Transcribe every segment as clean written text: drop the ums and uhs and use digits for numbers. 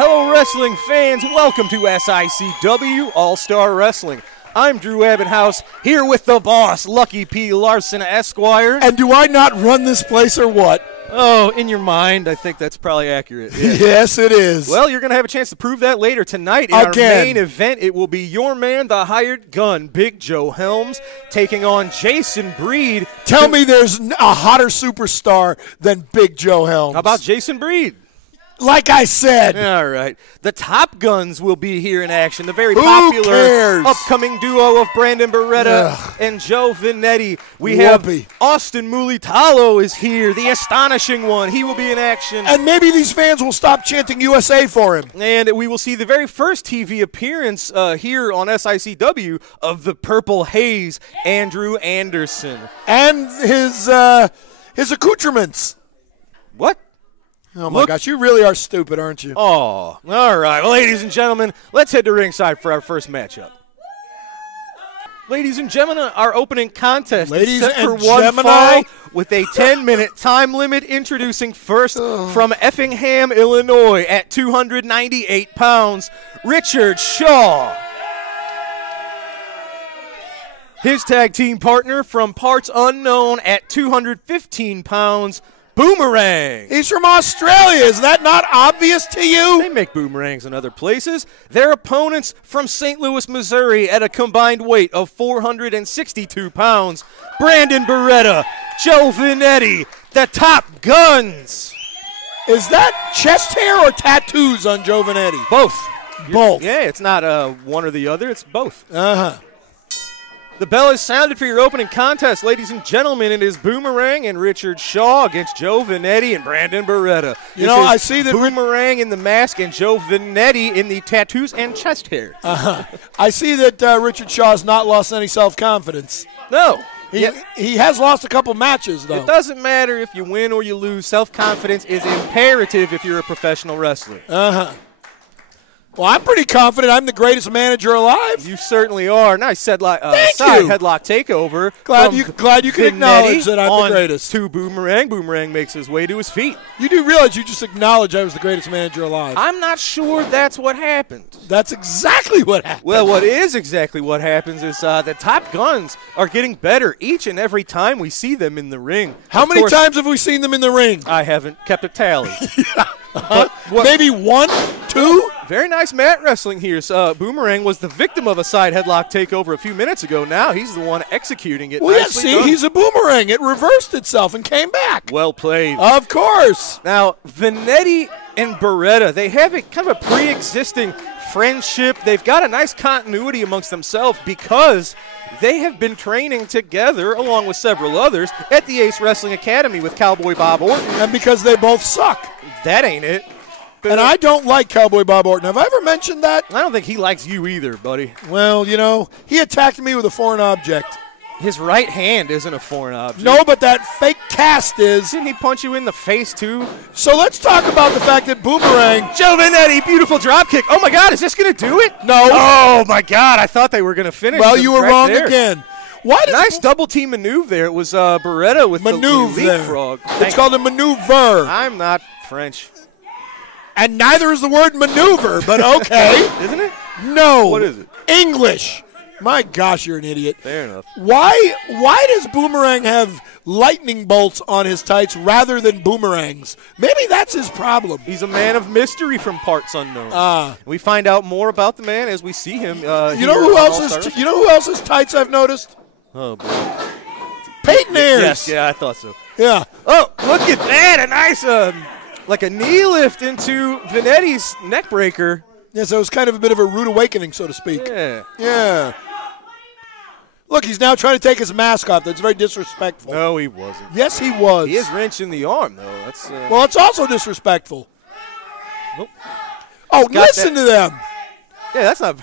Hello, wrestling fans. Welcome to SICW All-Star Wrestling. I'm Drew Abbenhouse, here with the boss, Lucky P. Larson, Esquire. And do I not run this place or what? Oh, in your mind, I think that's probably accurate. Yeah. Yes, it is. Well, you're going to have a chance to prove that later tonight. In our main event, it will be your man, the hired gun, Big Joe Helms, taking on Jason Breed. Tell me there's a hotter superstar than Big Joe Helms. How about Jason Breed? Like I said. All right. The Top Guns will be here in action. The very popular upcoming duo of Brandon Beretta and Joe Vinetti. We have Austin Mulitalo is here, the astonishing one. He will be in action. And maybe these fans will stop chanting USA for him. And we will see the very first TV appearance here on SICW of the Purple Haze, Andrew Anderson. And his accoutrements. What? Oh, my gosh, you really are stupid, aren't you? Oh, all right. Well, ladies and gentlemen, let's head to ringside for our first matchup. Ladies and gentlemen, our opening contest is set for one fall with a 10-minute time limit. Introducing first from Effingham, Illinois, at 298 pounds, Richard Shaw. His tag team partner from parts unknown at 215 pounds, Boomerang. He's from Australia. Is that not obvious to you? They make boomerangs in other places. Their opponents from St. Louis, Missouri at a combined weight of 462 pounds, Brandon Beretta, Joe Vinetti, the Top Guns. Is that chest hair or tattoos on Joe Vinetti? Both. Both. Yeah, it's not one or the other. It's both. Uh-huh. The bell is sounded for your opening contest, ladies and gentlemen. It is Boomerang and Richard Shaw against Joe Vinetti and Brandon Beretta. I see that Boomerang in the mask and Joe Vinetti in the tattoos and chest hair. I see that Richard Shaw has not lost any self-confidence. No. He has lost a couple matches, though. It doesn't matter if you win or you lose. Self-confidence is imperative if you're a professional wrestler. Uh-huh. Well, I'm pretty confident I'm the greatest manager alive. You certainly are. Nice side headlock takeover. Glad you can acknowledge that I'm the greatest. To Boomerang. Boomerang makes his way to his feet. You do realize you just acknowledged I was the greatest manager alive. I'm not sure that's what happened. That's exactly what happened. Well, what is exactly what happens is the Top Guns are getting better each and every time we see them in the ring. How many times have we seen them in the ring? I haven't kept a tally. Maybe 1, 2? Very nice mat wrestling here. Boomerang was the victim of a side headlock takeover a few minutes ago. Now he's the one executing it. Well, he's a boomerang. It reversed itself and came back. Well played. Of course. Now, Vinetti and Beretta, they have a kind of a pre-existing friendship. They've got a nice continuity amongst themselves because they have been training together, along with several others, at the Ace Wrestling Academy with Cowboy Bob Orton. And because they both suck. That ain't it. And I don't like Cowboy Bob Orton. Have I ever mentioned that? I don't think he likes you either, buddy. Well, he attacked me with a foreign object. His right hand isn't a foreign object. No, but that fake cast is. Didn't he punch you in the face, too? So let's talk about the fact that Boomerang. Joe Vinetti, beautiful drop kick. Oh, my God, is this going to do it? No. Oh, my God, I thought they were going to finish. Well, you were wrong again. Nice double team maneuver there. It was Beretta with the leapfrog. It's called a maneuver. I'm not French. And neither is the word maneuver, but okay. Isn't it? No. What is it? English. My gosh, you're an idiot. Fair enough. Why does Boomerang have lightning bolts on his tights rather than boomerangs? Maybe that's his problem. He's a man of mystery from parts unknown. We find out more about the man as we see him. You know who else's tights I've noticed? Oh, boy. Peyton Ayers. Yes, yeah, I thought so. Yeah. Oh, look at that. A nice, like a knee lift into Vinetti's neck breaker. Yeah, so it was kind of a bit of a rude awakening, so to speak. Yeah. Look, he's now trying to take his mask off. That's very disrespectful. No, he wasn't. Yes, he was. He is wrenching the arm, though. That's well, it's also disrespectful. Nope. Oh, listen to them. Yeah, that's not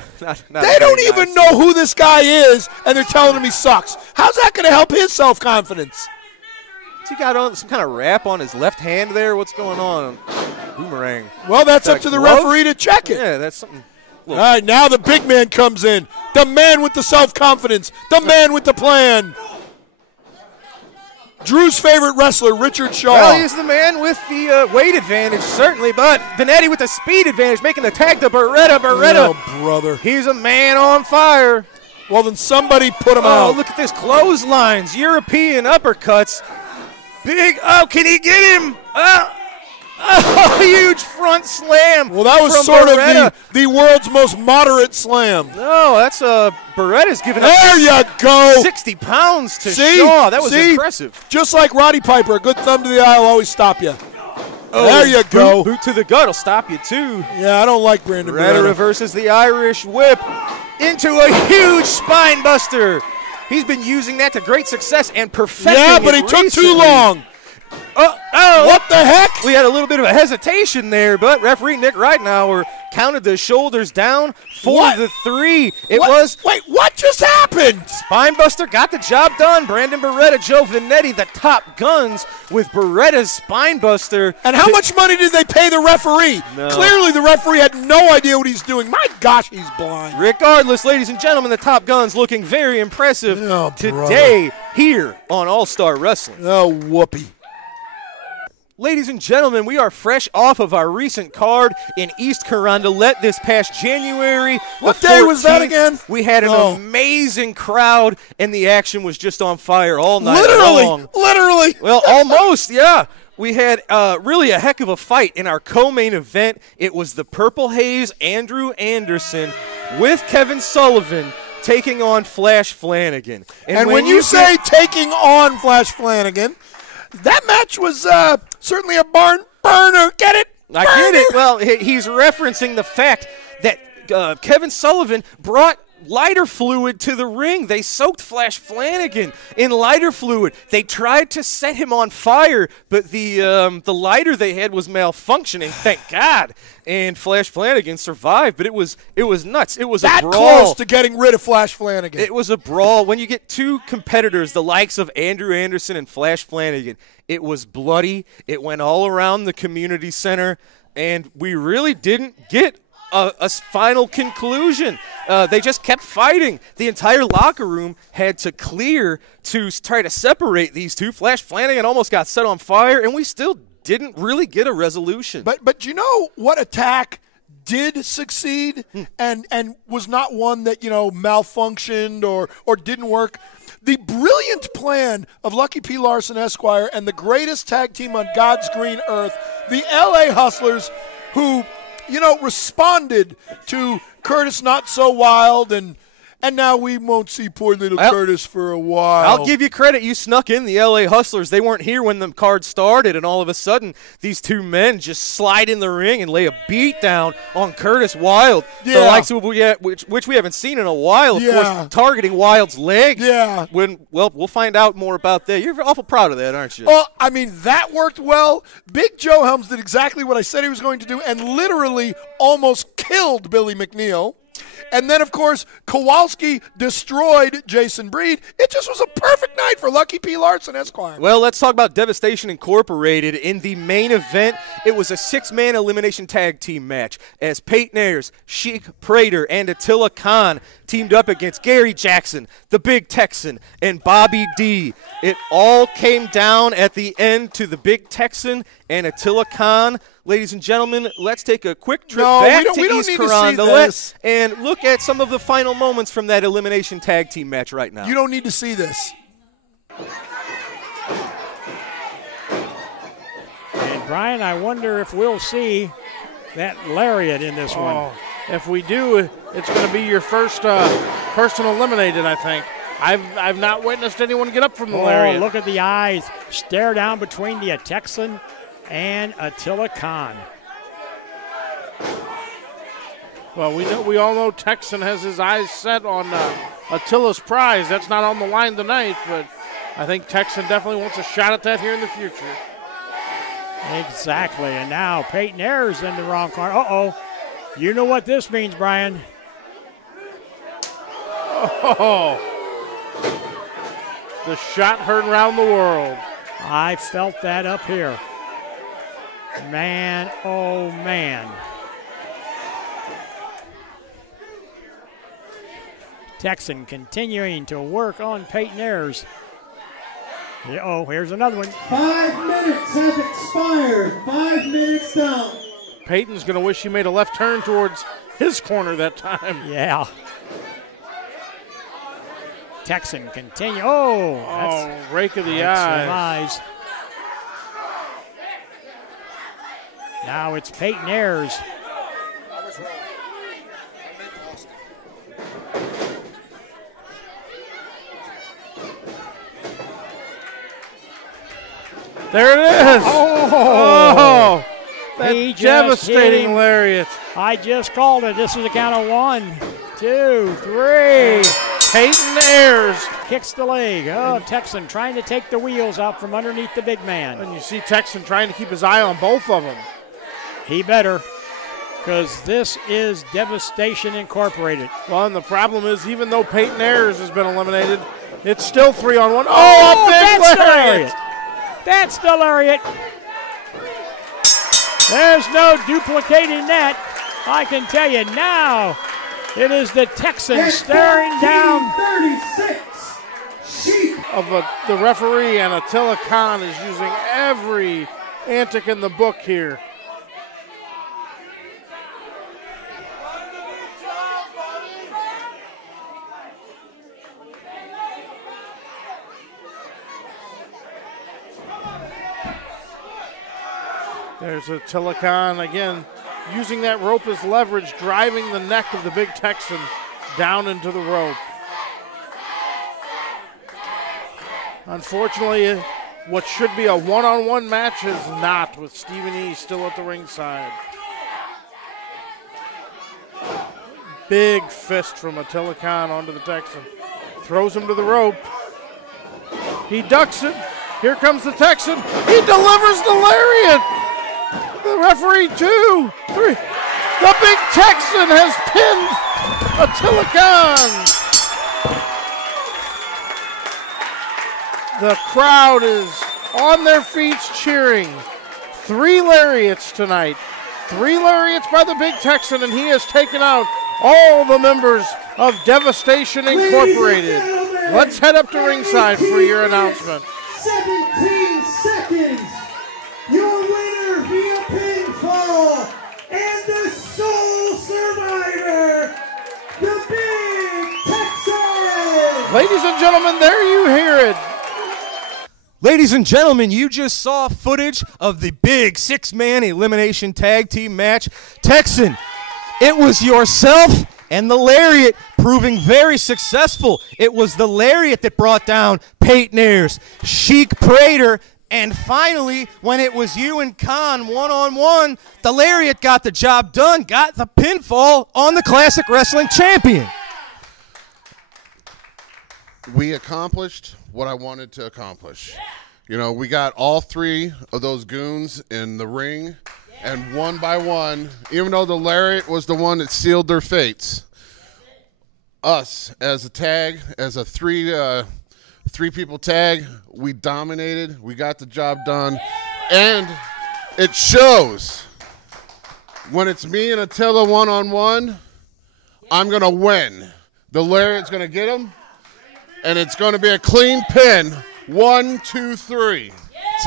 they don't even know who this guy is, and they're telling him he sucks. How's that going to help his self-confidence? Has he got on some kind of wrap on his left hand there? What's going on? Boomerang. Well, that's up to the referee to check it. Yeah, that's something. Look. All right, now the big man comes in. The man with the self-confidence. The man with the plan. Drew's favorite wrestler, Richard Shaw. Well, he's the man with the weight advantage, certainly, but Benetti with the speed advantage, making the tag to Beretta. Oh, brother. He's a man on fire. Well, then somebody put him out. Oh, look at this. Clotheslines, European uppercuts. Big, oh, can he get him? Oh, huge front slam. Well, that was sort Beretta. Of the world's most moderate slam. No, that's Beretta's giving up. There you go. 60 pounds to Shaw. That was impressive. Just like Roddy Piper, a good thumb to the eye will always stop you. Oh, there you go. Boot to the gut will stop you, too. Yeah, I don't like Brandon Beretta reverses the Irish whip into a huge spine buster. He's been using that to great success and perfecting it. Yeah, but he took too long. Oh, what the heck? We had a little bit of a hesitation there, but referee Nick Reitenauer counted the shoulders down for the 3. Wait, what just happened? Spinebuster got the job done. Brandon Beretta, Joe Venetti, the top guns with Beretta's Spinebuster. And how much money did they pay the referee? No. Clearly the referee had no idea what he's doing. My gosh, he's blind. Regardless, ladies and gentlemen, the top guns looking very impressive today here on All-Star Wrestling. Oh, whoopee. Ladies and gentlemen, we are fresh off of our recent card in East Carondelet this past January. What day was that again? We had an amazing crowd, and the action was just on fire all night long. Literally. Well, almost, yeah. We had really a heck of a fight in our co-main event. It was the Purple Haze Andrew Anderson with Kevin Sullivan taking on Flash Flanagan. And when you say taking on Flash Flanagan, that match was certainly a barn burner. Get it? I get it. Well, he's referencing the fact that Kevin Sullivan brought lighter fluid to the ring. They soaked Flash Flanagan in lighter fluid. They tried to set him on fire, but the lighter they had was malfunctioning. Thank God. And Flash Flanagan survived, but it was nuts. It was a brawl. That close to getting rid of Flash Flanagan. It was a brawl. When you get two competitors, the likes of Andrew Anderson and Flash Flanagan, it was bloody. It went all around the community center, and we really didn't get a final conclusion. They just kept fighting. The entire locker room had to clear to try to separate these two. Flash Flanagan almost got set on fire, and we still didn't really get a resolution. But you know what attack did succeed and was not one that, malfunctioned or didn't work? The brilliant plan of Lucky P. Larson Esquire and the greatest tag team on God's green earth, the LA Hustlers, who responded to Curtis Not So Wild, and now we won't see poor little Curtis for a while. I'll give you credit. You snuck in the LA Hustlers. They weren't here when the card started, and all of a sudden, these two men just slide in the ring and lay a beat down on Curtis Wild. Yeah. The likes of which we haven't seen in a while, of course, targeting Wild's leg. Yeah. We'll find out more about that. You're awful proud of that, aren't you? Well, I mean, that worked well. Big Joe Helms did exactly what I said he was going to do and literally almost killed Billy McNeil. And then, of course, Kowalski destroyed Jason Breed. It just was a perfect night for Lucky P. Larson Esquire. Well, let's talk about Devastation Incorporated. In the main event, it was a 6-man elimination tag team match as Peyton Ayers, Sheik Prater, and Attila Khan teamed up against Gary Jackson, the Big Texan, and Bobby D. It all came down at the end to the Big Texan and Attila Khan. Ladies and gentlemen, let's take a quick trip back to East Carondelet and look at some of the final moments from that elimination tag team match right now. You don't need to see this. And, Brian, I wonder if we'll see that lariat in this one. If we do, it's going to be your first person eliminated, I think. I've not witnessed anyone get up from the lariat. Look at the eyes. Stare down between the Texan and Attila Khan. Well, we all know Texan has his eyes set on Attila's prize. That's not on the line tonight, but I think Texan definitely wants a shot at that here in the future. Exactly, and now Peyton Ayers in the wrong corner. Uh-oh. You know what this means, Brian. Oh. The shot heard around the world. I felt that up here. Man, oh man. Texan continuing to work on Peyton Ayers. Oh, here's another one. 5 minutes have expired. 5 minutes down. Peyton's going to wish he made a left turn towards his corner that time. Yeah. Texan continue. Oh, that's rake of the rakes of eyes. eyes. Now it's Peyton Ayers. There it is. Oh, that He just devastating hit him. lariat. I just called it. This is a count of 1, 2, 3. Peyton Ayers. Kicks the leg. Oh, Texan trying to take the wheels out from underneath the big man. And you see Texan trying to keep his eye on both of them. He better, because this is Devastation Incorporated. Well, and the problem is, even though Peyton Ayers has been eliminated, it's still 3-on-1. Oh, a big that's lariat. That's the lariat. There's no duplicating that. I can tell you now, it is the Texans staring down. 36. Sheep. The referee, and Attila Khan is using every antic in the book here. There's Attila Khan again, using that rope as leverage, driving the neck of the big Texan down into the rope. Unfortunately, what should be a one-on-one match is not, with Stephen E. still at the ringside. Big fist from Attila Khan onto the Texan. Throws him to the rope. He ducks it. Here comes the Texan. He delivers the lariat. The referee, 2, 3. The big Texan has pinned Attila Khan. The crowd is on their feet cheering. 3 lariats tonight. 3 lariats by the big Texan, and he has taken out all the members of Devastation Incorporated. Let's head up to ringside for your announcement. 17 seconds. Your winner via pinfall and the sole survivor, the Big Texan. Ladies and gentlemen, there you hear it. Ladies and gentlemen, you just saw footage of the big 6-man elimination tag team match. Texan, it was yourself and the lariat proving very successful. It was the lariat that brought down Peyton Ayers, Sheik Prater, and finally, when it was you and Khan one-on-one, the lariat got the job done, got the pinfall on the Classic Wrestling champion. We accomplished what I wanted to accomplish. You know, we got all 3 of those goons in the ring, and one by one, even though the lariat was the one that sealed their fates, us as a tag, as a three-people tag, we dominated, we got the job done, and it shows. When it's me and Attila one-on-one, I'm going to win. The lariat's going to get him, and it's going to be a clean pin. 1, 2, 3.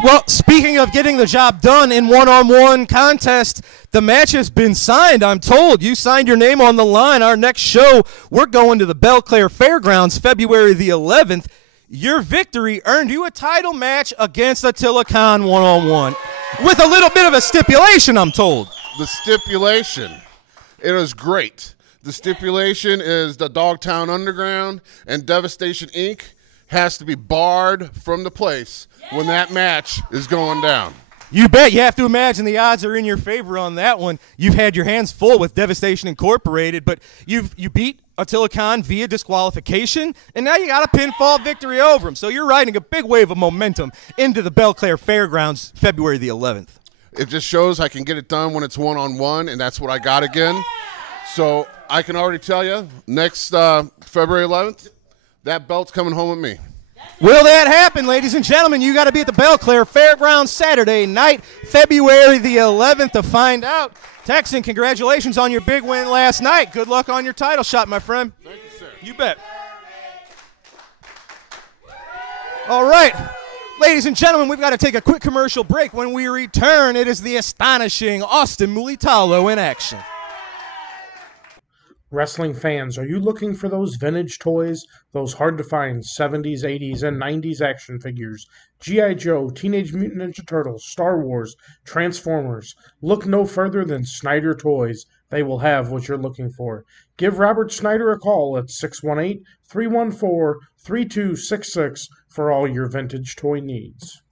Well, speaking of getting the job done in one-on-one contest, the match has been signed, I'm told. You signed your name on the line. Our next show, we're going to the Belclaire Fairgrounds February the 11th. Your victory earned you a title match against Attila Khan one-on-one with a little bit of a stipulation, I'm told. The stipulation, it was great. The stipulation is the Dogtown Underground and Devastation Inc. has to be barred from the place when that match is going down. You bet. You have to imagine the odds are in your favor on that one. You've had your hands full with Devastation Incorporated, but you beat Attila Khan via disqualification, and now you got a pinfall victory over him. So you're riding a big wave of momentum into the Belclaire Fairgrounds February the 11th. It just shows I can get it done when it's one-on-one, and that's what I got again. So I can already tell you, next February 11th, that belt's coming home with me. Will that happen, ladies and gentlemen? You got to be at the Belclaire Fairgrounds Saturday night, February the 11th, to find out. Texan, congratulations on your big win last night. Good luck on your title shot, my friend. Thank you, sir. You bet. All right. Ladies and gentlemen, we've got to take a quick commercial break. When we return, it is the astonishing Austin Mulitalo in action. Wrestling fans, are you looking for those vintage toys, those hard-to-find 70s, 80s, and 90s action figures? G.I. Joe, Teenage Mutant Ninja Turtles, Star Wars, Transformers. Look no further than Snyder Toys. They will have what you're looking for. Give Robert Snyder a call at 618-314-3266 for all your vintage toy needs.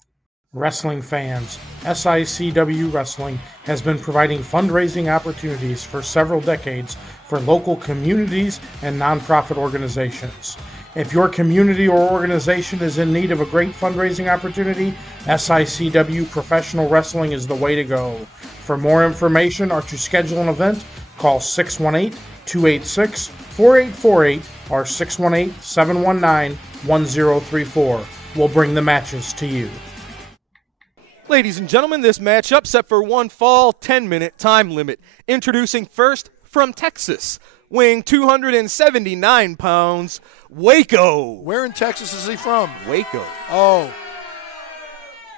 Wrestling fans, SICW Wrestling has been providing fundraising opportunities for several decades for local communities and nonprofit organizations. If your community or organization is in need of a great fundraising opportunity, SICW Professional Wrestling is the way to go. For more information or to schedule an event, call 618-286-4848 or 618-719-1034. We'll bring the matches to you. Ladies and gentlemen, this matchup set for one fall, 10-minute time limit. Introducing first from Texas, weighing 279 pounds, Waco. Where in Texas is he from? Waco. Oh.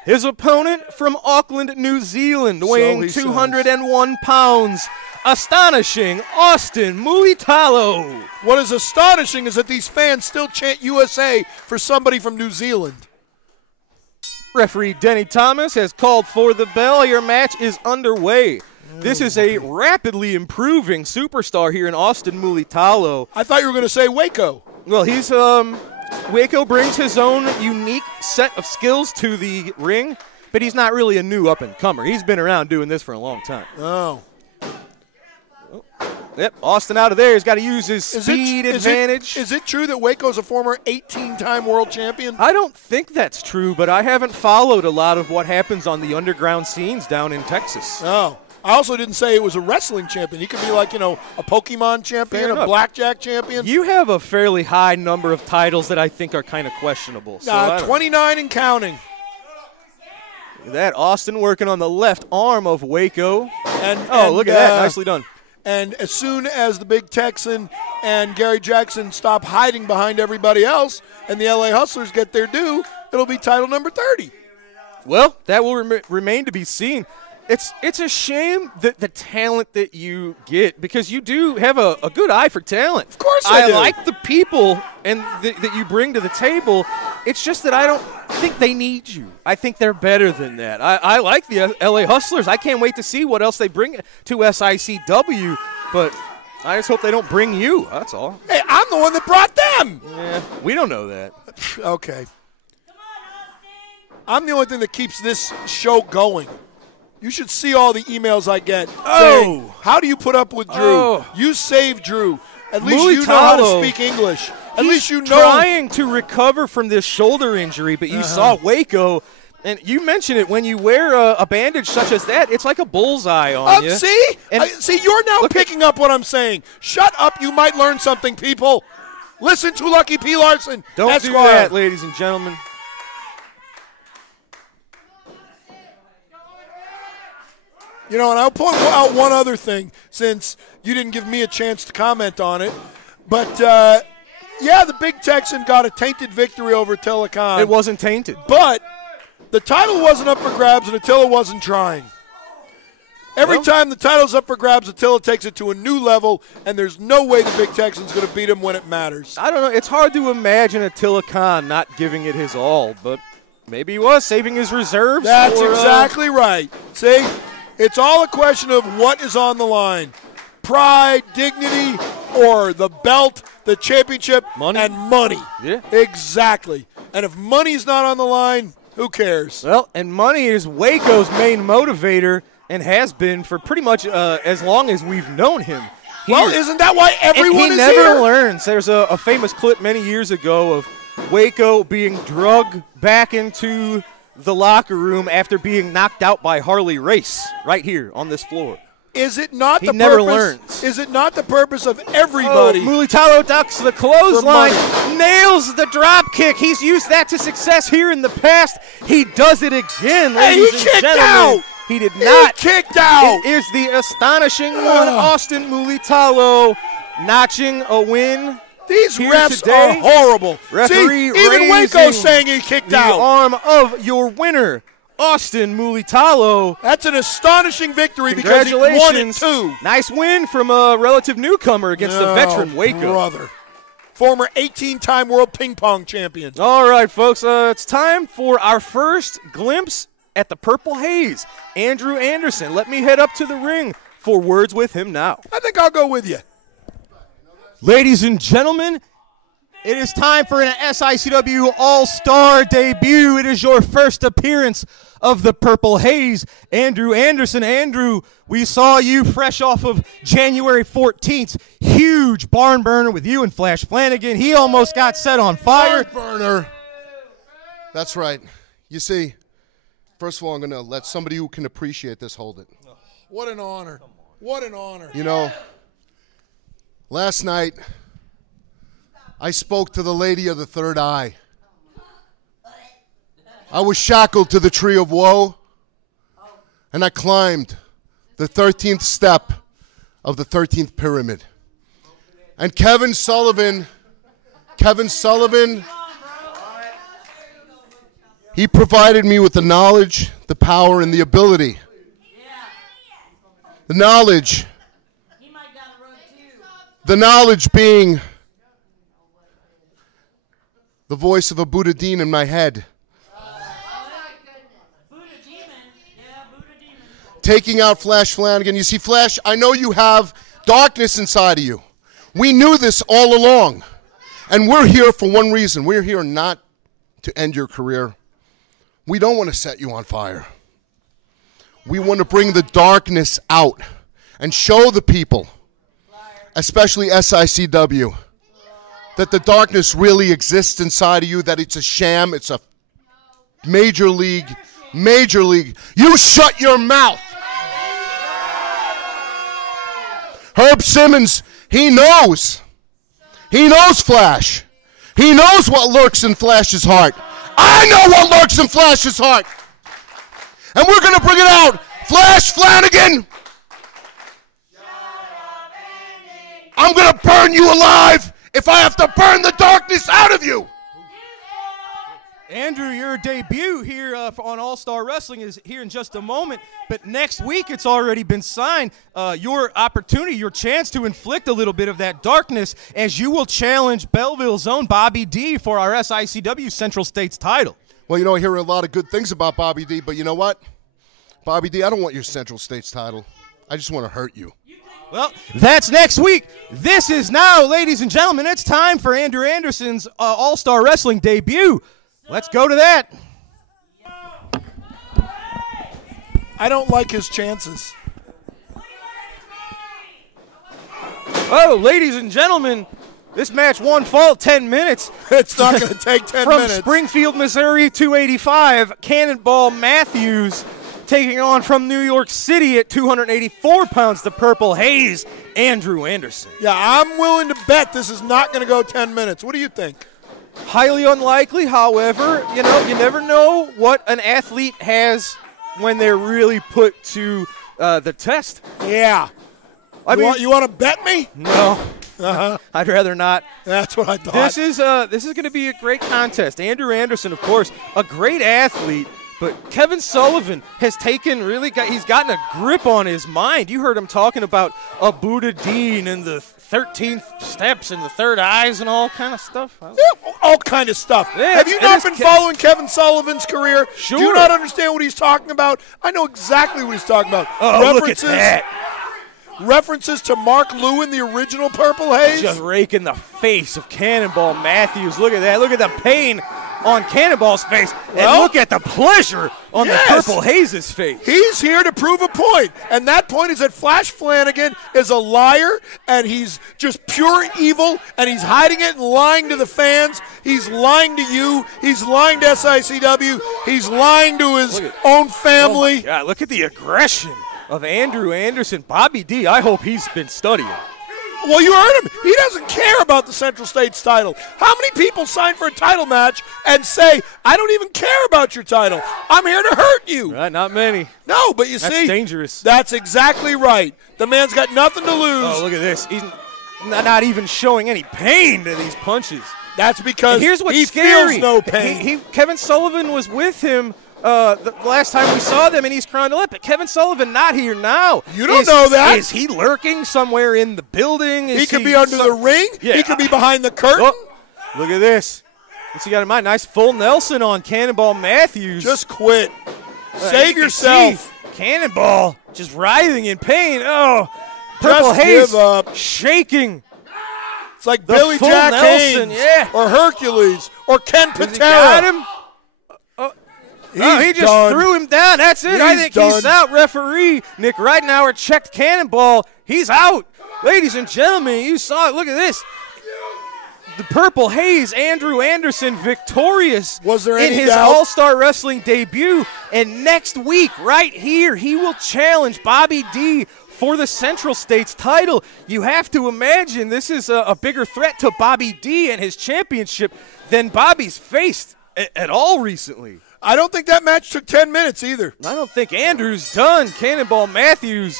His opponent from Auckland, New Zealand, weighing 201 pounds, astonishing Austin Mulitalo. What is astonishing is that these fans still chant USA for somebody from New Zealand. Referee Denny Thomas has called for the bell. Your match is underway. This is a rapidly improving superstar here in Austin Mulitalo. I thought you were going to say Waco. Well, he's Waco brings his own unique set of skills to the ring, but he's not really a new up-and-comer. He's been around doing this for a long time. Oh. Yep, Austin out of there. He's got to use his speed advantage. Is it true that Waco's a former 18-time world champion? I don't think that's true, but I haven't followed a lot of what happens on the underground scenes down in Texas. Oh. I also didn't say it was a wrestling champion. He could be like, a Pokemon champion, a blackjack champion. You have a fairly high number of titles that I think are kind of questionable. So 29 and counting. Look at that, Austin working on the left arm of Waco. Look at that, nicely done. And as soon as the Big Texan and Gary Jackson stop hiding behind everybody else and the LA Hustlers get their due, it'll be title number 30. Well, that will remain to be seen. It's a shame that the talent that you get, because you do have a good eye for talent. Of course I do. Like the people and that you bring to the table. It's just that I don't think they need you. I think they're better than that. I like the LA Hustlers. I can't wait to see what else they bring to SICW, but I just hope they don't bring you. That's all. Hey, I'm the one that brought them. Yeah, we don't know that. Okay. I'm the only thing that keeps this show going. You should see all the emails I get saying, how do you put up with Drew? Oh. You saved Drew. At least you know how to speak English. At least you know. Trying to recover from this shoulder injury, but you saw Waco, and you mentioned it, when you wear a bandage such as that, it's like a bullseye on you. See? See, you're now picking up what I'm saying. Shut up. You might learn something, people. Listen to Lucky P. Larson. Don't do that, ladies and gentlemen. And I'll point out one other thing, since you didn't give me a chance to comment on it. But, the Big Texan got a tainted victory over Attila Khan. It wasn't tainted. But the title wasn't up for grabs, and Attila wasn't trying. Every time the title's up for grabs, Attila takes it to a new level, and there's no way the Big Texan's going to beat him when it matters. I don't know. It's hard to imagine Attila Khan not giving it his all, but maybe he was saving his reserves. That's exactly right. See? It's all a question of what is on the line. Pride, dignity, or the belt, the championship, and money. Yeah. Exactly. And if money's not on the line, who cares? Well, and money is Waco's main motivator and has been for pretty much as long as we've known him. Well, isn't that why everyone is here? He never learns. There's a famous clip many years ago of Waco being drugged back into the locker room after being knocked out by Harley Race right here on this floor. Is it not he never learns. Is it not the purpose of everybody? Mulitalo ducks the clothesline, nails the drop kick. He's used that to success here in the past. He does it again, ladies and kicked gentlemen. Out. He did not. He kicked out. It is the astonishing one, Austin Mulitalo, notching a win These here refs today. are horrible. Referee See, even raising Waco's saying he kicked the out. arm of your winner, Austin Mulitalo. That's an astonishing victory because he won it Congratulations. too. Nice win from a relative newcomer against the veteran Waco. Brother. Former 18-time world ping pong champion. All right, folks, it's time for our first glimpse at the Purple Haze. Andrew Anderson, let me head up to the ring for words with him now. I think I'll go with you. Ladies and gentlemen, it is time for an SICW All-Star debut. It is your first appearance of the Purple Haze. Andrew Anderson. Andrew, we saw you fresh off of January 14th. Huge barn burner with you and Flash Flanagan. He almost got set on fire. Burner. That's right. You see, first of all, I'm going to let somebody who can appreciate this hold it. What an honor. What an honor. You know, last night, I spoke to the lady of the third eye. I was shackled to the tree of woe, and I climbed the 13th step of the 13th pyramid. And Kevin Sullivan, he provided me with the knowledge, the power, and the ability. The knowledge being the voice of a Buddha Dean in my head. Taking out Flash Flanagan. You see, Flash, I know you have darkness inside of you. We knew this all along. And we're here for one reason. We're here not to end your career. We don't want to set you on fire. We want to bring the darkness out and show the people, especially SICW, that the darkness really exists inside of you, that it's a sham, it's a major league. You shut your mouth. Herb Simmons, he knows. He knows Flash. He knows what lurks in Flash's heart. I know what lurks in Flash's heart. And we're going to bring it out. Flash Flanagan. I'm going to burn you alive if I have to burn the darkness out of you. Andrew, your debut here on All-Star Wrestling is here in just a moment, but next week it's already been signed. Your opportunity, your chance to inflict a little bit of that darkness as you will challenge Belleville's own Bobby D for our SICW Central States title. Well, you know, I hear a lot of good things about Bobby D, but you know what? Bobby D, I don't want your Central States title. I just want to hurt you. Well, that's next week. This is now, ladies and gentlemen, it's time for Andrew Anderson's All-Star Wrestling debut. Let's go to that. I don't like his chances. Oh, ladies and gentlemen, this match won fall 10 minutes. It's not going to take 10 minutes. From Springfield, Missouri, 285, Cannonball Matthews taking on from New York City at 284 pounds, the Purple Haze, Andrew Anderson. Yeah, I'm willing to bet this is not going to go 10 minutes. What do you think? Highly unlikely, however, you know, you never know what an athlete has when they're really put to the test. Yeah. You want to bet me? No. I'd rather not. That's what I thought. This is going to be a great contest. Andrew Anderson, of course, a great athlete, but Kevin Sullivan has he's gotten a grip on his mind. You heard him talking about a Buddha Dean and the 13th steps and the third eyes and all kind of stuff. Yeah, all kind of stuff. Yeah, Have you not been following Kevin Sullivan's career? Sure. Do you not understand what he's talking about? I know exactly what he's talking about. Oh, look at that. References to Mark Lewin, the original Purple Haze. Just raking the face of Cannonball Matthews. Look at that. Look at the pain on Cannonball's face. And look at the pleasure on the Purple Haze's face. He's here to prove a point. And that point is that Flash Flanagan is a liar, and he's just pure evil, and he's hiding it and lying to the fans. He's lying to you. He's lying to SICW. He's lying to his own family. Oh my God, look at the aggression of Andrew Anderson. Bobby D, I hope he's been studying. Well, you heard him. He doesn't care about the Central States title. How many people sign for a title match and say, I don't even care about your title. I'm here to hurt you. Right, not many. No, but you see. That's dangerous. That's exactly right. The man's got nothing to lose. Oh, look at this. not even showing any pain to these punches. That's because And here's what's he scary. feels no pain. Kevin Sullivan was with him the last time we saw them in East Carondelet, but Kevin Sullivan not here now. You don't know that. Is he lurking somewhere in the building? He could be under the ring. Yeah. He could be behind the curtain. Oh, look at this. What's he got in mind? Nice full Nelson on Cannonball Matthews. Just quit. Save You can yourself. see Cannonball just writhing in pain. Oh, Purple Just Haze give up. shaking. It's like The Billy full Jack Nelson, Haynes yeah. or Hercules or Ken Has he got Patera. him? Oh, he just done. threw him down. That's it. I He's think he's done. out. Referee Nick Ridenauer checked Cannonball. He's out. Ladies and gentlemen, you saw it. Look at this. The Purple Haze, Andrew Anderson, victorious Was there in any his doubt? All-Star Wrestling debut. And next week, right here, he will challenge Bobby D for the Central States title. You have to imagine this is a bigger threat to Bobby D and his championship than Bobby's faced at all recently. I don't think that match took 10 minutes either. I don't think Andrew's done. Cannonball Matthews,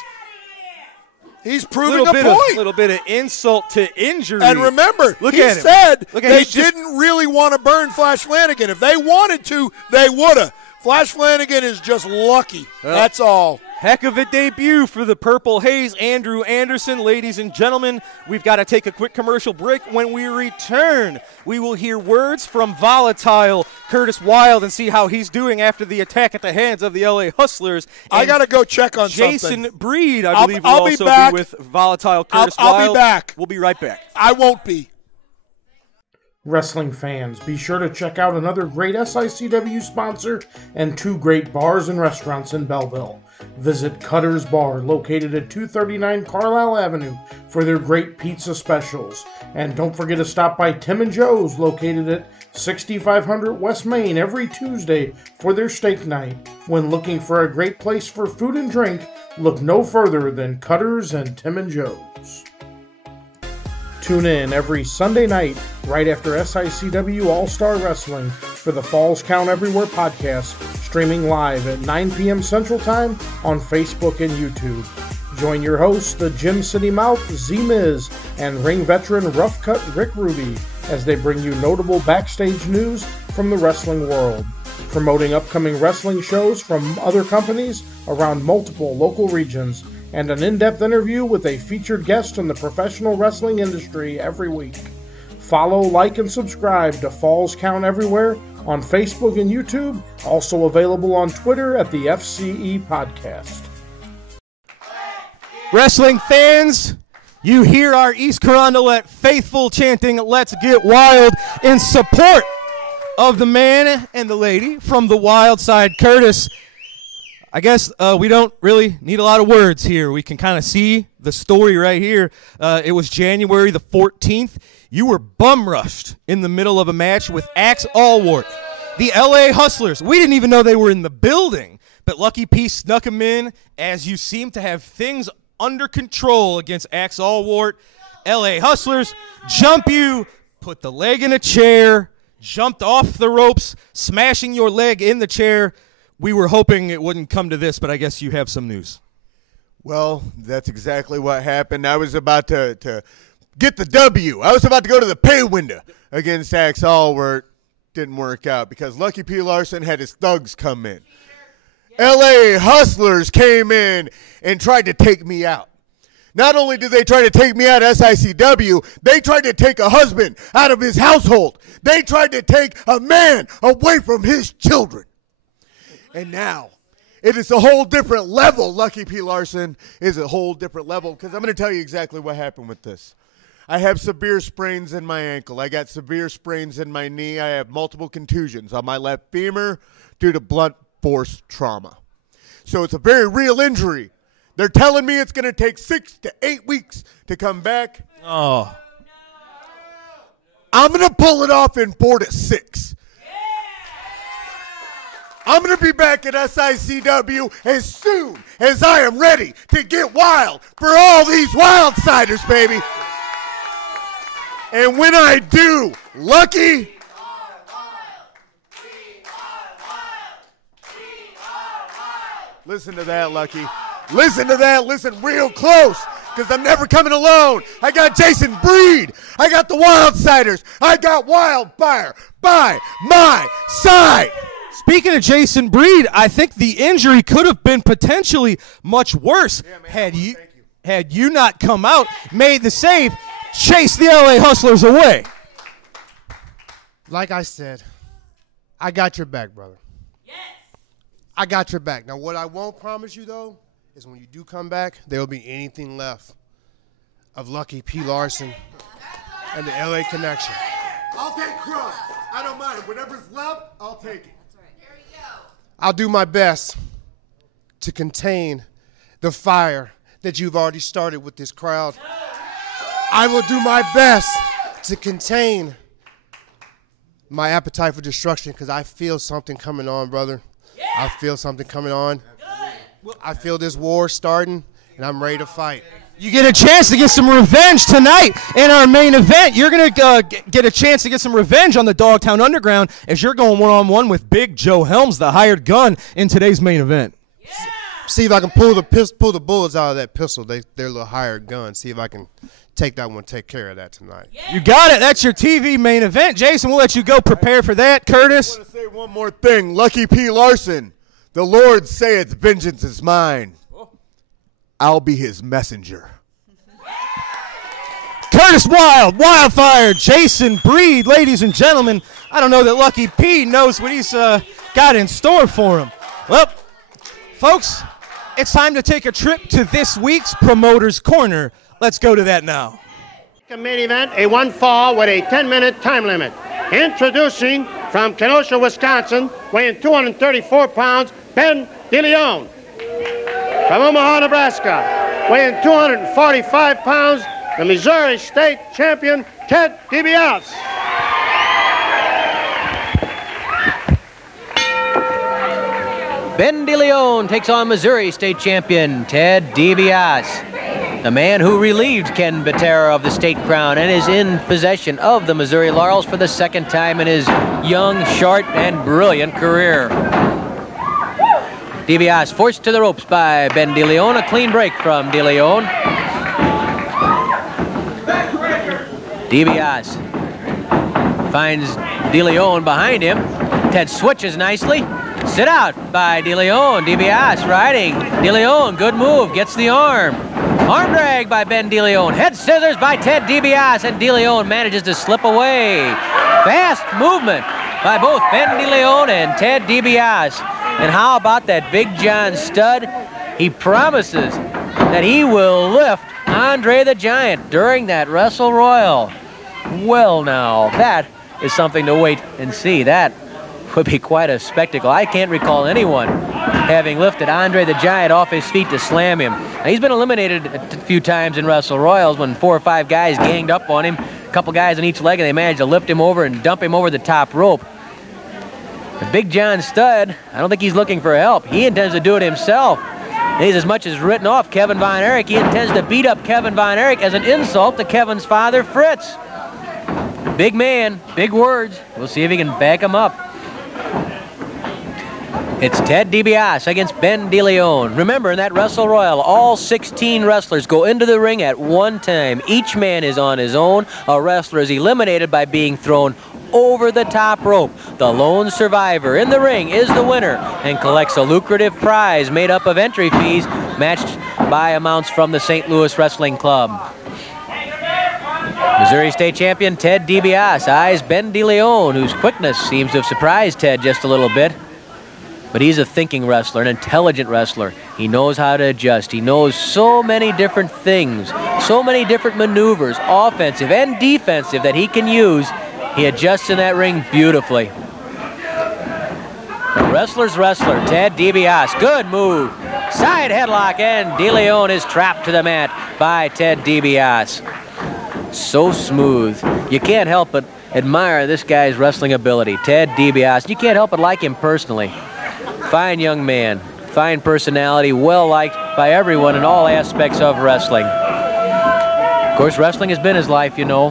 He's proving a point. little bit of insult to injury. And remember, Look he at him. said Look at they he's just- didn't really want to burn Flash Flanagan. If they wanted to, they would have. Flash Flanagan is just lucky. That's all. Heck of a debut for the Purple Haze, Andrew Anderson. Ladies and gentlemen, we've got to take a quick commercial break. When we return, we will hear words from volatile Curtis Wilde and see how he's doing after the attack at the hands of the LA Hustlers. I got to go check on Jason something. Breed, I I'll- believe, I'll will be also back. be with volatile Curtis I'll Wilde. be back. We'll be right back. I won't be. Wrestling fans, be sure to check out another great SICW sponsor and two great bars and restaurants in Belleville. Visit Cutter's Bar, located at 239 Carlisle Avenue, for their great pizza specials. And don't forget to stop by Tim and Joe's, located at 6500 West Main, every Tuesday for their steak night. When looking for a great place for food and drink, look no further than Cutter's and Tim and Joe's. Tune in every Sunday night right after SICW All-Star Wrestling for the Falls Count Everywhere podcast, streaming live at 9 p.m. Central Time on Facebook and YouTube. Join your hosts, the Gym City Mouth, Z-Miz, and ring veteran Rough Cut Rick Ruby as they bring you notable backstage news from the wrestling world, promoting upcoming wrestling shows from other companies around multiple local regions, and an in-depth interview with a featured guest in the professional wrestling industry every week. Follow, like, and subscribe to Falls Count Everywhere on Facebook and YouTube, also available on Twitter at the FCE Podcast. Wrestling fans, you hear our East Carondelet faithful chanting, "Let's get wild," in support of the man and the lady from the wild side, Curtis. I guess we don't really need a lot of words here. We can kind of see the story right here. It was January the 14th. You were bum rushed in the middle of a match with Axe Allwart. The LA Hustlers, we didn't even know they were in the building, but Lucky P snuck them in as you seem to have things under control against Axe Allwart. LA Hustlers jump you, put the leg in a chair, jumped off the ropes, smashing your leg in the chair. We were hoping it wouldn't come to this, but I guess you have some news. Well, that's exactly what happened. I was about to get the W. I was about to go to the pay window against Axe Allwart. Didn't work out because Lucky P. Larson had his thugs come in. LA Hustlers came in and tried to take me out. Not only did they try to take me out of SICW, they tried to take a husband out of his household. They tried to take a man away from his children. And now, it is a whole different level. Lucky P. Larson is a whole different level because I'm going to tell you exactly what happened with this. I have severe sprains in my ankle. I got severe sprains in my knee. I have multiple contusions on my left femur due to blunt force trauma. So it's a very real injury. They're telling me it's going to take 6 to 8 weeks to come back. Oh. I'm going to pull it off in 4 to 6. I'm going to be back at SICW as soon as I am ready to get wild for all these Wildsiders, baby. And when I do, Lucky, listen to that, Lucky. Listen to that. Listen real close because I'm never coming alone. I got Jason Breed. I got the Wildsiders. I got Wildfire by my side. Speaking of Jason Breed, I think the injury could have been potentially much worse had you not come out, made the save, chased the LA Hustlers away. Like I said, I got your back, brother. Yes. I got your back. Now, what I won't promise you, though, is when you do come back, there will be anything left of Lucky P. Larson and the LA Connection. I'll take crumbs. I don't mind. Whatever's left, I'll take it. I'll do my best to contain the fire that you've already started with this crowd. I will do my best to contain my appetite for destruction because I feel something coming on, brother. I feel something coming on. I feel this war starting, and I'm ready to fight. You get a chance to get some revenge tonight in our main event. You're going to get a chance to get some revenge on the Dogtown Underground as you're going one-on-one with Big Joe Helms, the hired gun, in today's main event. Yeah. See if I can pull the bullets out of that pistol. They're a little hired gun. See if I can take that one, take care of that tonight. Yeah. You got it. That's your TV main event. Jason, we'll let you go prepare for that. Curtis? I want to say one more thing. Lucky P. Larson, the Lord saith, vengeance is mine. I'll be his messenger. Curtis Wildfire, Jason Breed, ladies and gentlemen. I don't know that Lucky P knows what he's got in store for him. Well, folks, it's time to take a trip to this week's Promoter's Corner. Let's go to that now. Main event, a one fall with a 10-minute time limit. Introducing from Kenosha, Wisconsin, weighing 234 pounds, Ben DeLeon. From Omaha, Nebraska, weighing 245 pounds, the Missouri State Champion, Ted DiBiase. Ben DeLeon takes on Missouri State Champion, Ted DiBiase. The man who relieved Ken Batera of the state crown and is in possession of the Missouri Laurels for the second time in his young, short, and brilliant career. DiBiase forced to the ropes by Ben DeLeon. A clean break from DeLeon. DiBiase finds DeLeon behind him. Ted switches nicely. Sit out by DeLeon. DiBiase riding. DeLeon, good move, gets the arm. Arm drag by Ben DeLeon. Head scissors by Ted DiBiase, and DeLeon manages to slip away. Fast movement by both Ben DeLeon and Ted DiBiase. And how about that Big John stud? He promises that he will lift Andre the Giant during that Wrestle Royal. Well now, that is something to wait and see. That would be quite a spectacle. I can't recall anyone having lifted Andre the Giant off his feet to slam him. Now, he's been eliminated a few times in Wrestle Royals when 4 or 5 guys ganged up on him, a couple guys on each leg, and they managed to lift him over and dump him over the top rope. But Big John Studd, I don't think he's looking for help. He intends to do it himself. And he's as much as written off Kevin Von Erich. He intends to beat up Kevin Von Erich as an insult to Kevin's father, Fritz. Big man, big words. We'll see if he can back him up. It's Ted DiBiase against Ben DeLeon. Remember, in that Wrestle Royal, all 16 wrestlers go into the ring at one time. Each man is on his own. A wrestler is eliminated by being thrown over the top rope. The lone survivor in the ring is the winner and collects a lucrative prize made up of entry fees matched by amounts from the St. Louis Wrestling Club. Missouri State Champion Ted DiBiase eyes Ben DeLeon, whose quickness seems to have surprised Ted just a little bit. But he's a thinking wrestler, an intelligent wrestler. He knows how to adjust. He knows so many different things, so many different maneuvers, offensive and defensive, that he can use. He adjusts in that ring beautifully. The wrestler's wrestler, Ted DiBiase. Good move. Side headlock, and DeLeon is trapped to the mat by Ted DiBiase. So smooth. You can't help but admire this guy's wrestling ability, Ted DiBiase. You can't help but like him personally. Fine young man, fine personality, well-liked by everyone in all aspects of wrestling. Of course, wrestling has been his life, you know.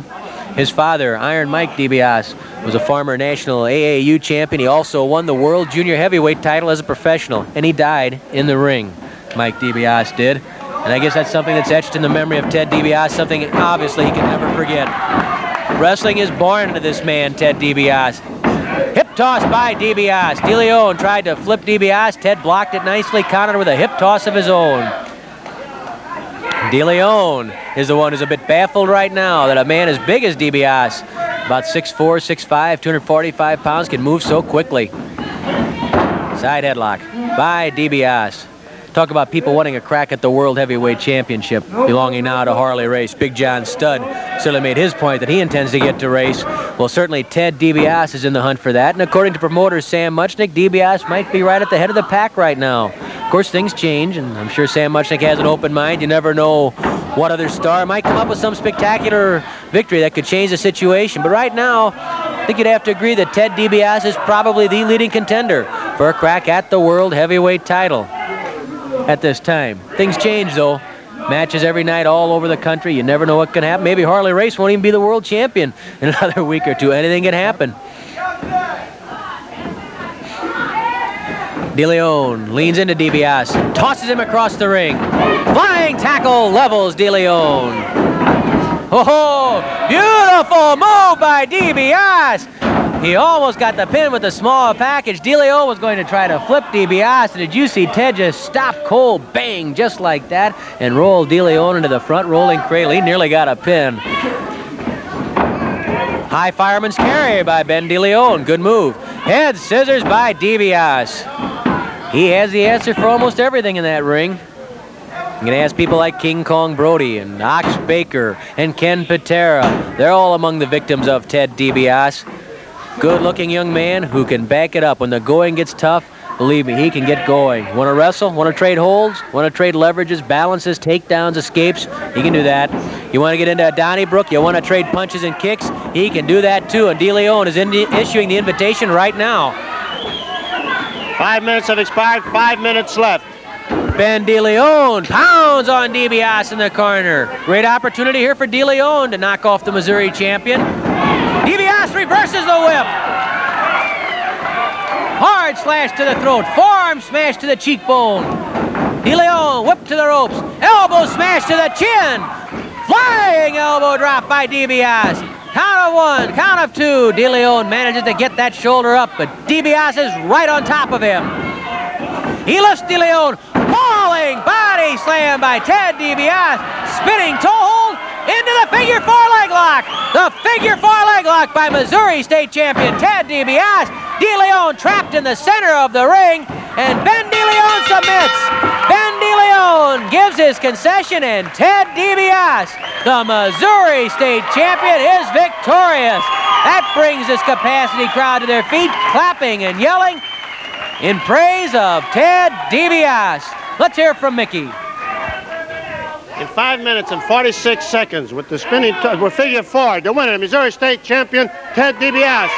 His father, Iron Mike DiBiase, was a former national AAU champion. He also won the World Junior Heavyweight title as a professional, and he died in the ring, Mike DiBiase did. And I guess that's something that's etched in the memory of Ted DiBiase, something obviously he can never forget. Wrestling is born to this man, Ted DiBiase. Hip toss by DiBiase. DeLeon tried to flip DiBiase. Ted blocked it nicely, countered with a hip toss of his own. DeLeon is the one who's a bit baffled right now that a man as big as DiBiase, about 6'4", 6'5", 245 pounds, can move so quickly. Side headlock by DiBiase. Talk about people wanting a crack at the World Heavyweight Championship, belonging now to Harley Race. Big John Studd certainly made his point that he intends to get to Race. Well, certainly Ted DiBiase is in the hunt for that. And according to promoter Sam Muchnick, DiBiase might be right at the head of the pack right now. Of course, things change, and I'm sure Sam Muchnick has an open mind. You never know what other star might come up with some spectacular victory that could change the situation. But right now, I think you'd have to agree that Ted DiBiase is probably the leading contender for a crack at the World Heavyweight title at this time. Things change, though. Matches every night all over the country. You never know what can happen. Maybe Harley Race won't even be the world champion in another week or two. Anything can happen. DeLeon leans into DiBiase, tosses him across the ring. Flying tackle levels DeLeon. Oh, beautiful move by DiBiase. He almost got the pin with the small package. DeLeon was going to try to flip DiBiase. And did you see Ted just stop cold, bang, just like that, and roll DeLeon into the front rolling cradle? He nearly got a pin. High fireman's carry by Ben DeLeon. Good move. Head scissors by DiBiase. He has the answer for almost everything in that ring. I'm going to ask people like King Kong Brody and Ox Baker and Ken Patera. They're all among the victims of Ted DiBiase. Good-looking young man who can back it up. When the going gets tough, believe me, he can get going. Want to wrestle? Want to trade holds? Want to trade leverages, balances, takedowns, escapes? He can do that. You want to get into a Donnybrook? You want to trade punches and kicks? He can do that too. And DeLeon is issuing the invitation right now. 5 minutes have expired, 5 minutes left. Ben DeLeon pounds on DiBiase in the corner. Great opportunity here for DeLeon to knock off the Missouri champion. DiBiase reverses the whip. Hard slash to the throat. Forearm smash to the cheekbone. DeLeon whip to the ropes. Elbow smash to the chin. Flying elbow drop by DiBiase. Count of one, count of two. DeLeon manages to get that shoulder up, but DiBiase is right on top of him. He lifts DeLeon. Falling body slam by Ted DiBiase. Spinning toe hold into the figure four leg lock. The figure four leg lock by Missouri State champion Ted DiBiase. DeLeon trapped in the center of the ring, and Ben DeLeon submits. Ben DeLeon gives his concession, and Ted DiBiase, the Missouri State champion, is victorious. That brings this capacity crowd to their feet, clapping and yelling in praise of Ted DiBiase. Let's hear from Mickey. In 5 minutes and 46 seconds, with the spinning with figure four, the winner, Missouri State champion Ted DiBiase.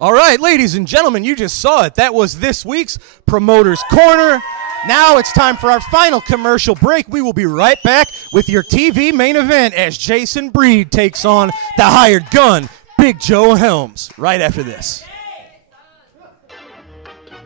All right, ladies and gentlemen, you just saw it. That was this week's Promoter's Corner. Now it's time for our final commercial break. We will be right back with your TV main event as Jason Breed takes on the hired gun, Big Joe Helms, right after this.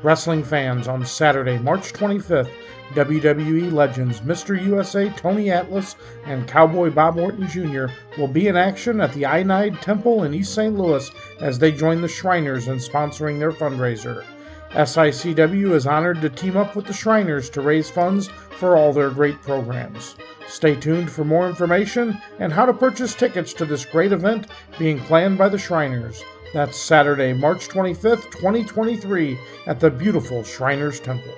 Wrestling fans, on Saturday, March 25th, WWE legends Mr. USA Tony Atlas and Cowboy Bob Orton Jr. will be in action at the Ionide Temple in East St. Louis as they join the Shriners in sponsoring their fundraiser. SICW is honored to team up with the Shriners to raise funds for all their great programs. Stay tuned for more information and how to purchase tickets to this great event being planned by the Shriners. That's Saturday, March 25th, 2023 at the beautiful Shriners Temple.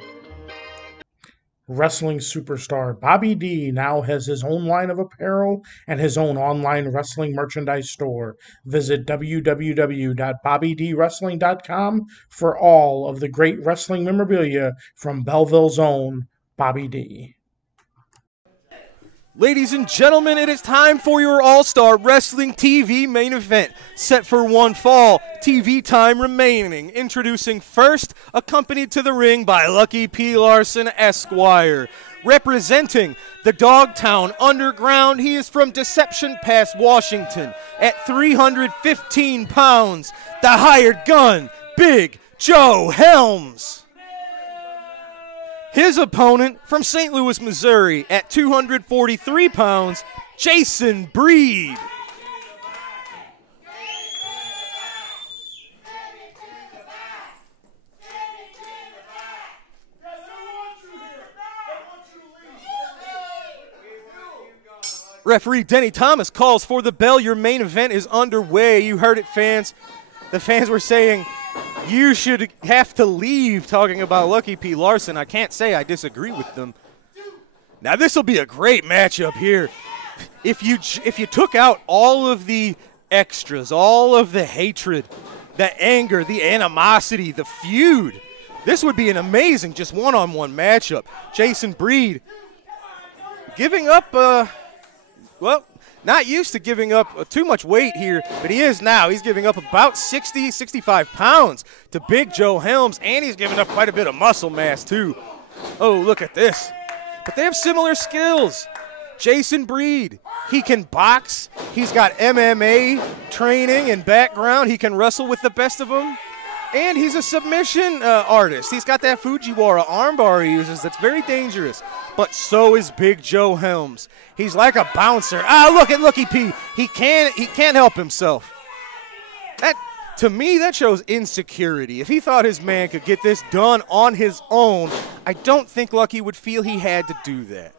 Wrestling superstar Bobby D now has his own line of apparel and his own online wrestling merchandise store. Visit www.bobbydwrestling.com for all of the great wrestling memorabilia from Belleville's own Bobby D. Ladies and gentlemen, it is time for your All-Star Wrestling TV main event. Set for one fall, TV time remaining. Introducing first, accompanied to the ring by Lucky P. Larson, Esquire. Representing the Dogtown Underground, he is from Deception Pass, Washington. At 315 pounds, the hired gun, Big Joe Helms. his opponent from St. Louis, Missouri, at 243 pounds, Jason Breed. Referee Denny Thomas calls for the bell. Your main event is underway. You heard it, fans. The fans were saying you should have to leave talking about Lucky P. Larson. I can't say I disagree with them. Now, this will be a great matchup here. If you took out all of the extras, all of the hatred, the anger, the animosity, the feud, this would be an amazing just one-on-one matchup. Jason Breed giving up, well, not used to giving up too much weight here, but he is now. He's giving up about 60, 65 pounds to Big Joe Helms, and he's giving up quite a bit of muscle mass too. Oh, look at this. But they have similar skills. Jason Breed, he can box. He's got MMA training and background. He can wrestle with the best of them. And he's a submission artist. He's got that Fujiwara armbar he uses that's very dangerous. But so is Big Joe Helms. He's like a bouncer. Ah, look at Lucky P. He can't help himself. That, to me, that shows insecurity. If he thought his man could get this done on his own, I don't think Lucky would feel he had to do that.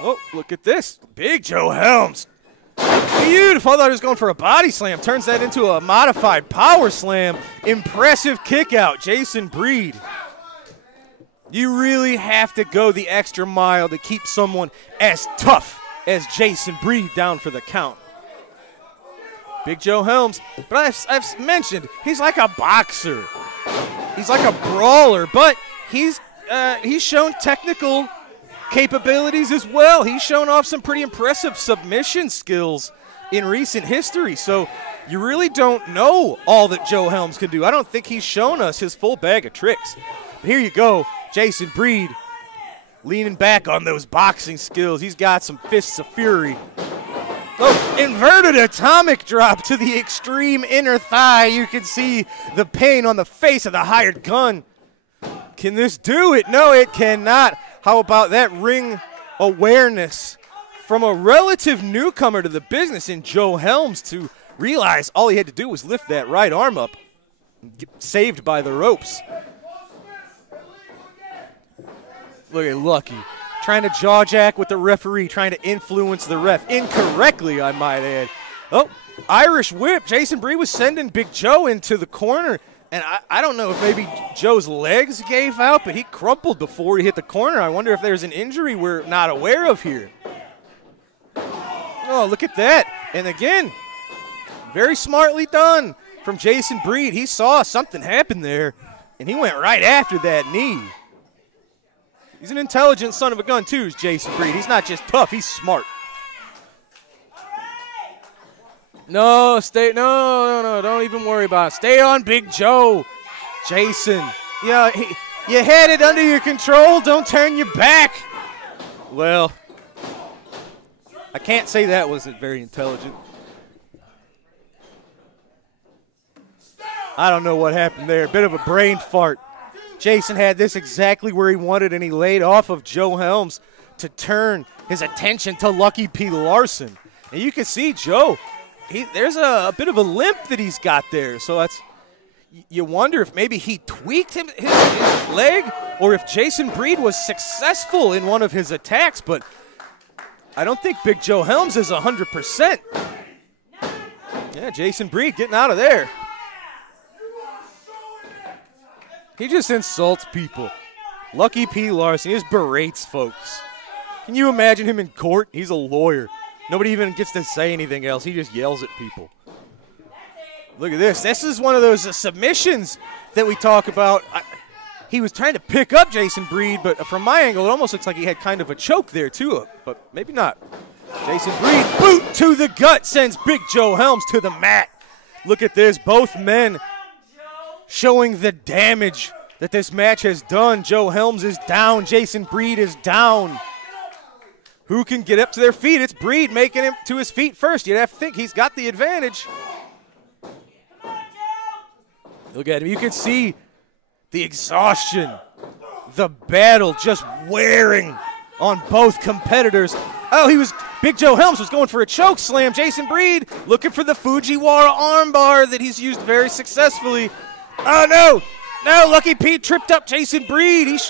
Oh, look at this. Big Joe Helms. Beautiful. I thought he was going for a body slam. Turns that into a modified power slam. Impressive kick out, Jason Breed. You really have to go the extra mile to keep someone as tough as Jason Breed down for the count. Big Joe Helms, but I've mentioned, he's like a boxer. He's like a brawler, but he's shown technical capabilities as well. He's shown off some pretty impressive submission skills in recent history, so you really don't know all that Joe Helms can do. I don't think he's shown us his full bag of tricks. But here you go, Jason Breed leaning back on those boxing skills. He's got some fists of fury. Oh, inverted atomic drop to the extreme inner thigh. You can see the pain on the face of the hired gun. Can this do it? No, it cannot. How about that ring awareness from a relative newcomer to the business in Joe Helms to realize all he had to do was lift that right arm up and get saved by the ropes. Look at Lucky trying to jaw jack with the referee, trying to influence the ref incorrectly, I might add. Oh, Irish whip. Jason Breed was sending Big Joe into the corner. And I don't know if maybe Joe's legs gave out, but he crumpled before he hit the corner. I wonder if there's an injury we're not aware of here. Oh, look at that. And again, very smartly done from Jason Breed. He saw something happen there, and he went right after that knee. He's an intelligent son of a gun, too, is Jason Breed. He's not just tough, he's smart. No, don't even worry about it. Stay on Big Joe. Jason, yeah, you had it under your control. Don't turn your back. Well, I can't say that wasn't very intelligent. I don't know what happened there. A bit of a brain fart. Jason had this exactly where he wanted, and he laid off of Joe Helms to turn his attention to Lucky P. Larson. And you can see Joe. There's a bit of a limp that he's got there, so you wonder if maybe he tweaked his leg or if Jason Breed was successful in one of his attacks, but I don't think Big Joe Helms is 100%. Yeah, Jason Breed getting out of there. He just insults people. Lucky P. Larson, he just berates folks. Can you imagine him in court? He's a lawyer. Nobody even gets to say anything else. He just yells at people. Look at this. This is one of those submissions that we talk about. He was trying to pick up Jason Breed, but from my angle, it almost looks like he had kind of a choke there, too. But maybe not. Jason Breed, boot to the gut, sends Big Joe Helms to the mat. Look at this. Both men showing the damage that this match has done. Joe Helms is down. Jason Breed is down. Who can get up to their feet? It's Breed making him to his feet first. You'd have to think he's got the advantage. Look at him. You can see the exhaustion, the battle just wearing on both competitors. Oh, Big Joe Helms was going for a choke slam. Jason Breed looking for the Fujiwara armbar that he's used very successfully. Oh, no. No, Lucky Pete tripped up Jason Breed.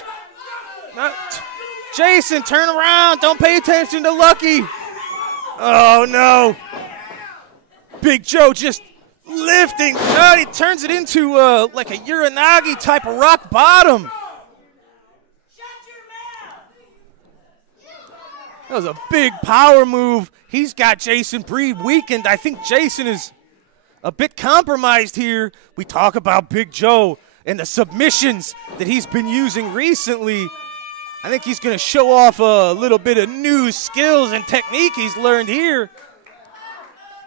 Jason, turn around. Don't pay attention to Lucky. Oh, no. Big Joe just lifting. Oh, he turns it into like a Uranagi type of rock bottom. That was a big power move. He's got Jason Breed weakened. I think Jason is a bit compromised here. We talk about Big Joe and the submissions that he's been using recently. I think he's going to show off a little bit of new skills and technique he's learned here.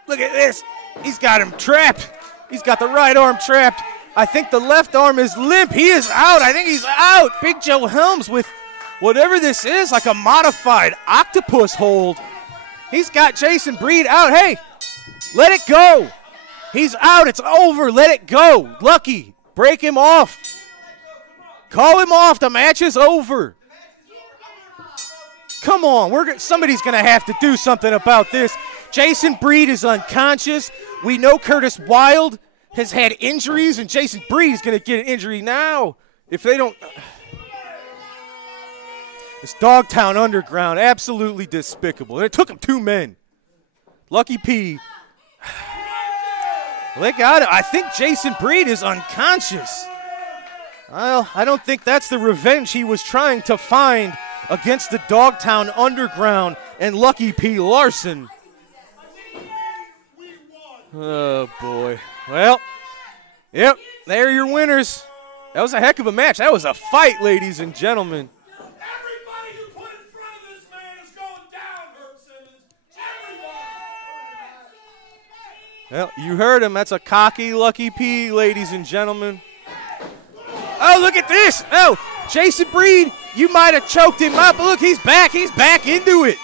Look at this. He's got him trapped. He's got the right arm trapped. I think the left arm is limp. He is out. I think he's out. Big Joe Helms with whatever this is, like a modified octopus hold. He's got Jason Breed out. Hey, let it go. He's out. It's over. Let it go. Lucky, break him off. Call him off. The match is over. Come on. Somebody's going to have to do something about this. Jason Breed is unconscious. We know Curtis Wilde has had injuries, and Jason Breed is going to get an injury now if they don't. It's Dogtown Underground, absolutely despicable. And it took him 2 men. Lucky P. Well, they got it. I think Jason Breed is unconscious. Well, I don't think that's the revenge he was trying to find against the Dogtown Underground and Lucky P. Larson. Oh, boy. Well, yep, there are your winners. That was a heck of a match. That was a fight, ladies and gentlemen. Well, you heard him. That's a cocky Lucky P, ladies and gentlemen. Oh, look at this. Oh, Jason Breed, you might have choked him up. Look, he's back. He's back into it.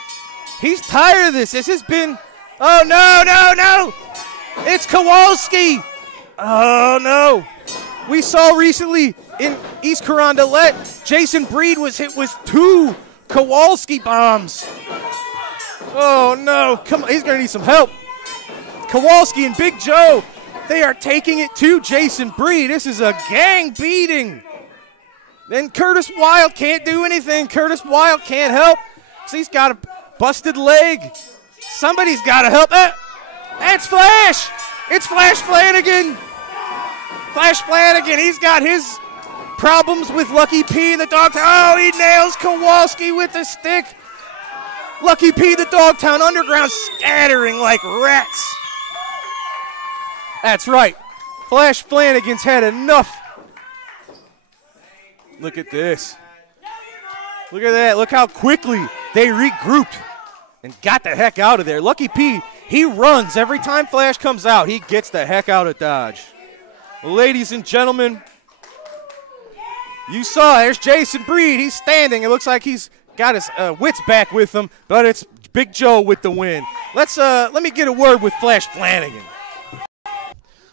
He's tired of this. This has been, oh, no, no, no. It's Kowalski. Oh, no. We saw recently in East Carondelet, Jason Breed was hit with 2 Kowalski bombs. Oh, no. Come on, he's going to need some help. Kowalski and Big Joe, they are taking it to Jason Breed. This is a gang beating. And Curtis Wilde can't do anything. Curtis Wilde can't help. So he's got a busted leg. Somebody's got to help. It's Flash. It's Flash Flanagan. Flash Flanagan, he's got his problems with Lucky P and the Dogtown. Oh, he nails Kowalski with the stick. Lucky P, the Dogtown Underground, scattering like rats. That's right. Flash Flanagan's had enough. Look at this. Look at that. Look how quickly they regrouped and got the heck out of there. Lucky P, he runs. Every time Flash comes out, he gets the heck out of Dodge. Well, ladies and gentlemen, you saw there's Jason Breed. He's standing. It looks like he's got his wits back with him, but it's Big Joe with the win. Let me get a word with Flash Flanagan.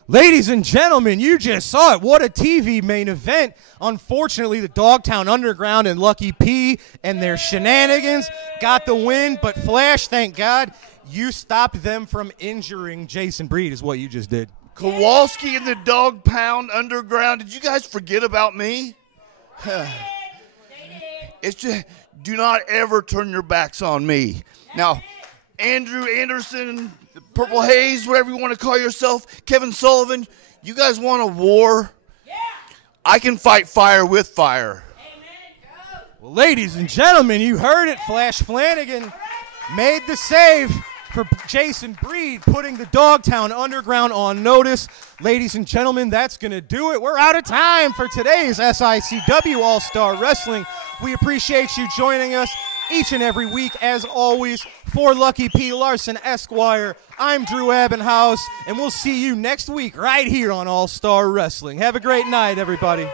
Ladies and gentlemen, you just saw it. What a TV main event. Unfortunately, the Dogtown Underground and Lucky P and their shenanigans got the win, but Flash, thank God, you stopped them from injuring Jason Breed is what you just did. Kowalski and the Dogtown Underground, did you guys forget about me? It's just, do not ever turn your backs on me. Now, Andrew Anderson, Purple Haze, whatever you want to call yourself, Kevin Sullivan, you guys want a war? Yeah. I can fight fire with fire. Well, ladies and gentlemen, you heard it. Flash Flanagan made the save for Jason Breed, putting the Dogtown Underground on notice. Ladies and gentlemen, that's going to do it. We're out of time for today's SICW All-Star Wrestling. We appreciate you joining us each and every week, as always. For Lucky P. Larson, Esquire, I'm Drew Abbenhouse, and we'll see you next week right here on All-Star Wrestling. Have a great night, everybody.